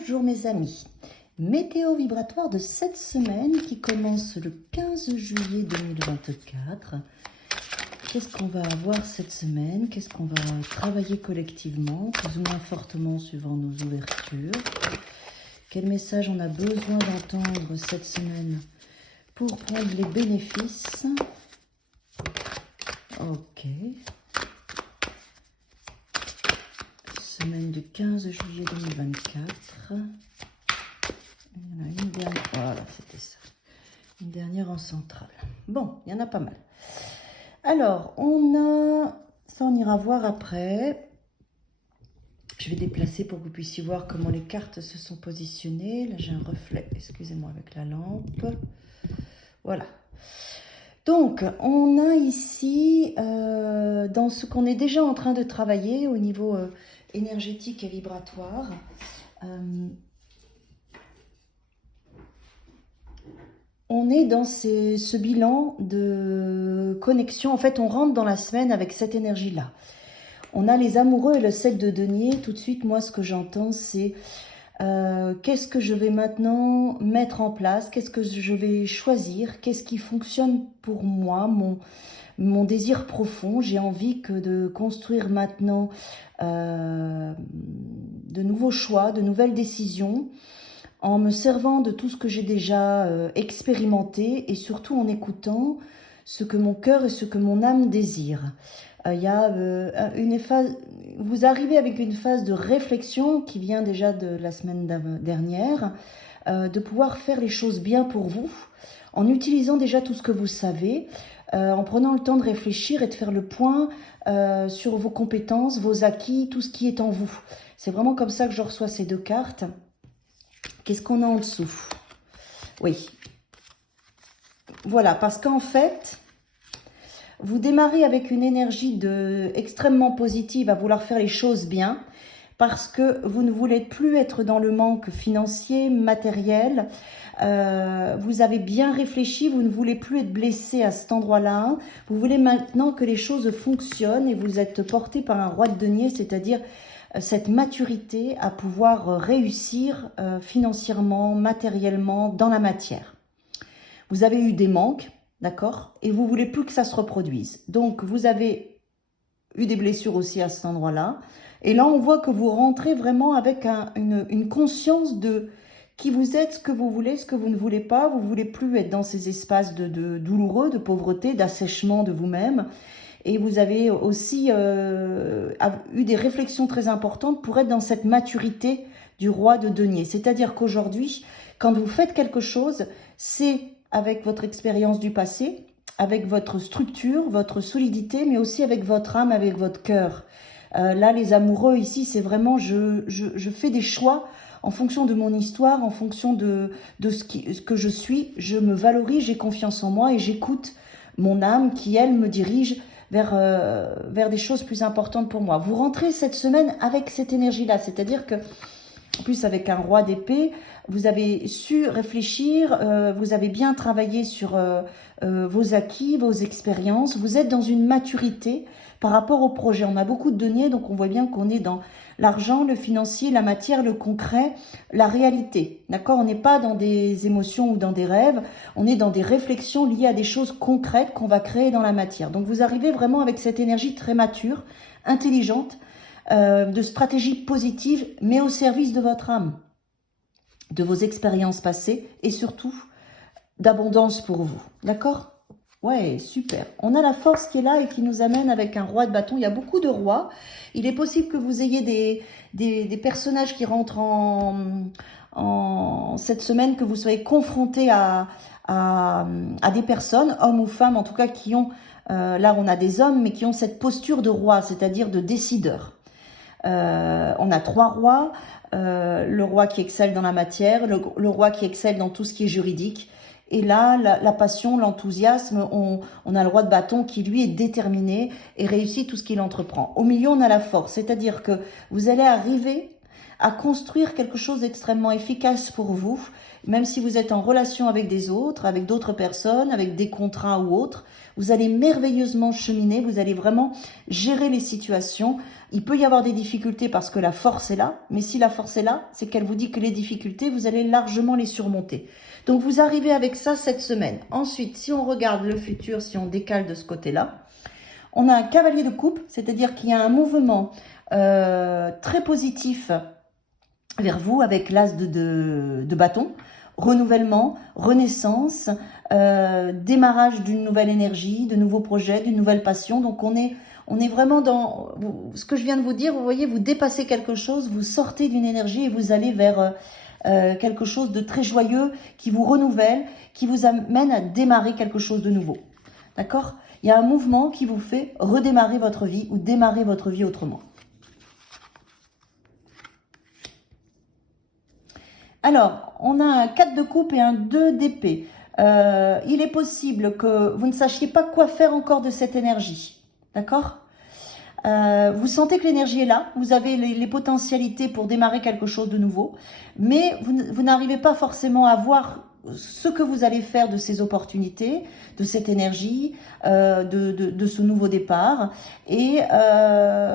Bonjour mes amis, météo vibratoire de cette semaine qui commence le 15 juillet 2024. Qu'est-ce qu'on va avoir cette semaine? Qu'est-ce qu'on va travailler collectivement, plus ou moins fortement suivant nos ouvertures? Quel message on a besoin d'entendre cette semaine pour prendre les bénéfices? Ok. Semaine du 15 juillet 2024. Il y en a une dernière. Voilà, c'était ça. Une dernière en centrale. Bon, il y en a pas mal. Alors, on a... Ça, on ira voir après. Je vais déplacer pour que vous puissiez voir comment les cartes se sont positionnées. Là, j'ai un reflet, excusez-moi, avec la lampe. Voilà. Donc, on a ici, dans ce qu'on est déjà en train de travailler au niveau énergétique et vibratoire, on est dans ce bilan de connexion. En fait, on rentre dans la semaine avec cette énergie-là. On a les amoureux et le 7 de denier. Tout de suite, moi, ce que j'entends, c'est qu'est-ce que je vais maintenant mettre en place? Qu'est-ce que je vais choisir? Qu'est-ce qui fonctionne pour moi, mon désir profond? J'ai envie de construire maintenant de nouveaux choix, de nouvelles décisions, en me servant de tout ce que j'ai déjà expérimenté et surtout en écoutant ce que mon cœur et ce que mon âme désire. Il y a une phase, vous arrivez avec une phase de réflexion qui vient déjà de la semaine dernière, de pouvoir faire les choses bien pour vous, en utilisant déjà tout ce que vous savez, en prenant le temps de réfléchir et de faire le point sur vos compétences, vos acquis, tout ce qui est en vous. C'est vraiment comme ça que je reçois ces deux cartes. Qu'est-ce qu'on a en dessous? Oui. Voilà, parce qu'en fait... Vous démarrez avec une énergie extrêmement positive à vouloir faire les choses bien parce que vous ne voulez plus être dans le manque financier, matériel. Vous avez bien réfléchi, vous ne voulez plus être blessé à cet endroit-là. Vous voulez maintenant que les choses fonctionnent et vous êtes porté par un roi de denier, c'est-à-dire cette maturité à pouvoir réussir financièrement, matériellement, dans la matière. Vous avez eu des manques. D'accord? Et vous voulez plus que ça se reproduise. Donc, vous avez eu des blessures aussi à cet endroit-là. Et là, on voit que vous rentrez vraiment avec une conscience de qui vous êtes, ce que vous voulez, ce que vous ne voulez pas. Vous ne voulez plus être dans ces espaces de douloureux, de pauvreté, d'assèchement de vous-même. Et vous avez aussi eu des réflexions très importantes pour être dans cette maturité du roi de denier. C'est-à-dire qu'aujourd'hui, quand vous faites quelque chose, c'est avec votre expérience du passé, avec votre structure, votre solidité, mais aussi avec votre âme, avec votre cœur. Là, les amoureux, ici, c'est vraiment, je fais des choix en fonction de mon histoire, en fonction de ce que je suis. Je me valorise, j'ai confiance en moi et j'écoute mon âme qui, elle, me dirige vers des choses plus importantes pour moi. Vous rentrez cette semaine avec cette énergie-là, c'est-à-dire que, en plus, avec un roi d'épée, vous avez su réfléchir, vous avez bien travaillé sur vos acquis, vos expériences. Vous êtes dans une maturité par rapport au projet. On a beaucoup de deniers, donc on voit bien qu'on est dans l'argent, le financier, la matière, le concret, la réalité. D'accord? On n'est pas dans des émotions ou dans des rêves, on est dans des réflexions liées à des choses concrètes qu'on va créer dans la matière. Donc vous arrivez vraiment avec cette énergie très mature, intelligente, de stratégie positive, mais au service de votre âme, de vos expériences passées et surtout d'abondance pour vous. D'accord? Ouais, super. On a la force qui est là et qui nous amène avec un roi de bâton. Il y a beaucoup de rois. Il est possible que vous ayez des personnages qui rentrent en cette semaine, que vous soyez confrontés à des personnes, hommes ou femmes en tout cas, qui ont, là on a des hommes, mais qui ont cette posture de roi, c'est-à-dire de décideur. On a trois rois, le roi qui excelle dans la matière, le roi qui excelle dans tout ce qui est juridique. Et là, la passion, l'enthousiasme, on a le roi de bâton qui, lui, est déterminé et réussit tout ce qu'il entreprend. Au milieu, on a la force, c'est-à-dire que vous allez arriver à construire quelque chose d'extrêmement efficace pour vous, même si vous êtes en relation avec des autres, avec d'autres personnes, avec des contrats ou autres. Vous allez merveilleusement cheminer, vous allez vraiment gérer les situations. Il peut y avoir des difficultés parce que la force est là, mais si la force est là, c'est qu'elle vous dit que les difficultés, vous allez largement les surmonter. Donc vous arrivez avec ça cette semaine. Ensuite, si on regarde le futur, si on décale de ce côté-là, on a un cavalier de coupe, c'est-à-dire qu'il y a un mouvement très positif vers vous avec l'as de bâton, renouvellement, renaissance, démarrage d'une nouvelle énergie, de nouveaux projets, d'une nouvelle passion. Donc on est vraiment dans ce que je viens de vous dire. Vous voyez, vous dépassez quelque chose, vous sortez d'une énergie et vous allez vers quelque chose de très joyeux qui vous renouvelle, qui vous amène à démarrer quelque chose de nouveau. D'accord? Il y a un mouvement qui vous fait redémarrer votre vie ou démarrer votre vie autrement. Alors, on a un 4 de coupe et un 2 d'épée. Il est possible que vous ne sachiez pas quoi faire encore de cette énergie. D'accord? Vous sentez que l'énergie est là, vous avez les potentialités pour démarrer quelque chose de nouveau, mais vous n'arrivez pas forcément à voir ce que vous allez faire de ces opportunités, de cette énergie, de ce nouveau départ, et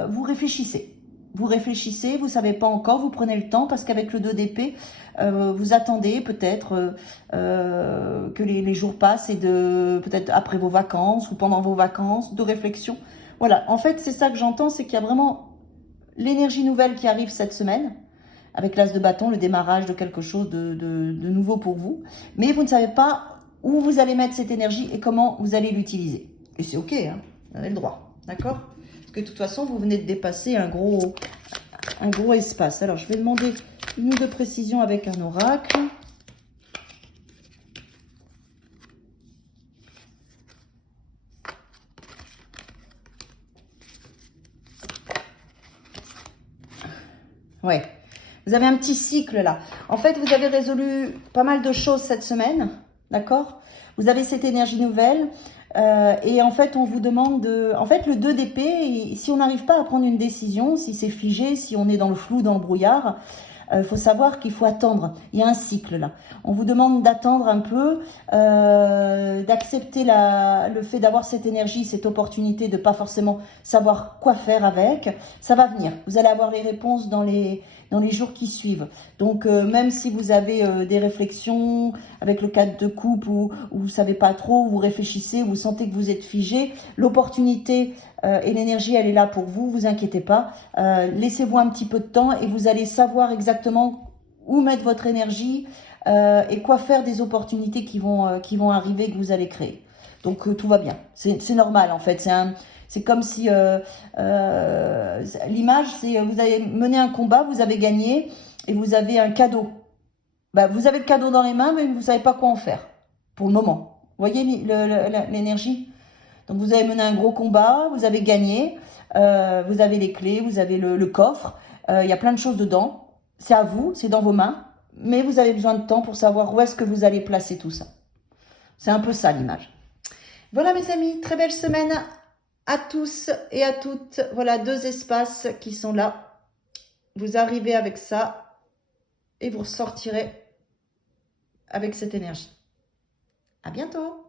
vous réfléchissez. Vous réfléchissez, vous ne savez pas encore, vous prenez le temps, parce qu'avec le 2 d'épée, vous attendez peut-être que les jours passent, et peut-être après vos vacances, ou pendant vos vacances, de réflexion. Voilà, en fait, c'est ça que j'entends, c'est qu'il y a vraiment l'énergie nouvelle qui arrive cette semaine, avec l'as de bâton, le démarrage de quelque chose de nouveau pour vous. Mais vous ne savez pas où vous allez mettre cette énergie et comment vous allez l'utiliser. Et c'est ok, hein, vous avez le droit, d'accord? Parce que de toute façon, vous venez de dépasser un gros espace. Alors, je vais demander une ou deux précisions avec un oracle. Ouais, vous avez un petit cycle là. En fait, vous avez résolu pas mal de choses cette semaine, d'accord? Vous avez cette énergie nouvelle et en fait, on vous demande de... En fait, le 2 d'épée, si on n'arrive pas à prendre une décision, si c'est figé, si on est dans le flou, dans le brouillard, il faut savoir qu'il faut attendre. Il y a un cycle là. On vous demande d'attendre un peu, d'accepter le fait d'avoir cette énergie, cette opportunité de pas forcément savoir quoi faire avec. Ça va venir. Vous allez avoir les réponses dans les jours qui suivent. Donc, même si vous avez des réflexions avec le 4 de coupe ou vous savez pas trop, vous réfléchissez, vous sentez que vous êtes figé, l'opportunité et l'énergie, elle est là pour vous, vous inquiétez pas. Laissez-vous un petit peu de temps et vous allez savoir exactement où mettre votre énergie et quoi faire des opportunités qui vont arriver, que vous allez créer. Donc, tout va bien. C'est normal, en fait. C'est comme si l'image, c'est vous avez mené un combat, vous avez gagné et vous avez un cadeau. Bah, vous avez le cadeau dans les mains, mais vous ne savez pas quoi en faire pour le moment. Vous voyez l'énergie? Donc vous avez mené un gros combat, vous avez gagné, vous avez les clés, vous avez le coffre, il y a plein de choses dedans. C'est à vous, c'est dans vos mains, mais vous avez besoin de temps pour savoir où est-ce que vous allez placer tout ça. C'est un peu ça l'image. Voilà mes amis, très belle semaine à tous et à toutes. Voilà 2 espaces qui sont là. Vous arrivez avec ça et vous ressortirez avec cette énergie. À bientôt!